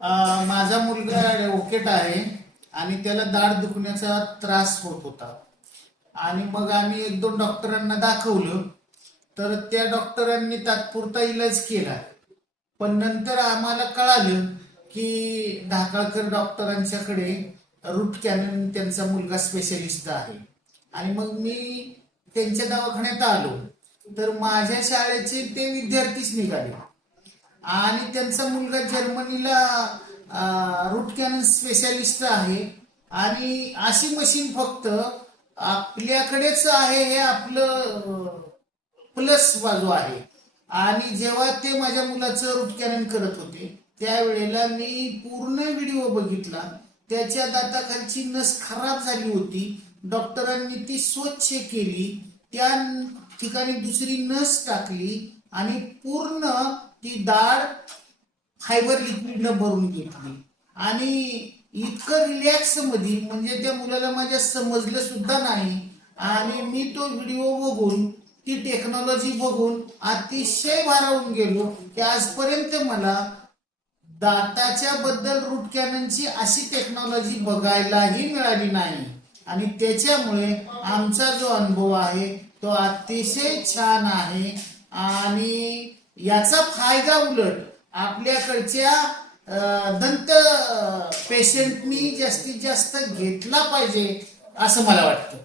माझा मुलगा ॲडव्होकेट आहे आणि त्याला दाढ दुखण्याचा त्रास होत होता. आणि मग आम्ही एक दोन डॉक्टरांना दाखवलं, तर त्या डॉक्टरांनी तात्पुरता इलाज केला. पण नंतर आम्हाला कळालं की ढाकाळकर डॉक्टरांच्याकडे रूट कॅनल त्यांचा मुलगा स्पेशलिस्ट आहे. आणि मग मी त्यांच्या दवाखान्यात आलो, तर माझ्या शाळेचे ते विद्यार्थीच निघाले आणि त्यांचा मुलगा जर्मनीला रूट कॅनल स्पेशालिस्ट आहे. आणि अशी मशीन फक्त आपल्याकडेच आहे, हे आपलं प्लस बाजू आहे. आणि जेव्हा ते माझ्या मुलाचं रूट कॅनल करत होते त्यावेळेला मी पूर्ण व्हिडिओ बघितला. त्याच्या दाताखालची नस खराब झाली होती, डॉक्टरांनी ती स्वच्छ केली, त्या ठिकाणी दुसरी नस टाकली आणि पूर्ण ती दाढ फायबर लिक्विडनं भरून घेतली. आणि इतकं रिलॅक्स मध्ये, म्हणजे त्या मुलाला माझ्या समजलं सुद्धा नाही. आणि मी तो व्हिडिओ बघून, ती टेक्नॉलॉजी बघून अतिशय भारावून गेलो की आजपर्यंत मला दाताच्या बद्दल रूट कॅनलची अशी टेक्नॉलॉजी बघायलाही मिळाली नाही. आणि त्याच्यामुळे आमचा जो अनुभव आहे तो अतिशय छान आहे. आणि याचा फायदा उलट आपल्याकडच्या दंत पेशंटनी जास्तीत जास्त घेतला पाहिजे असं मला वाटतं.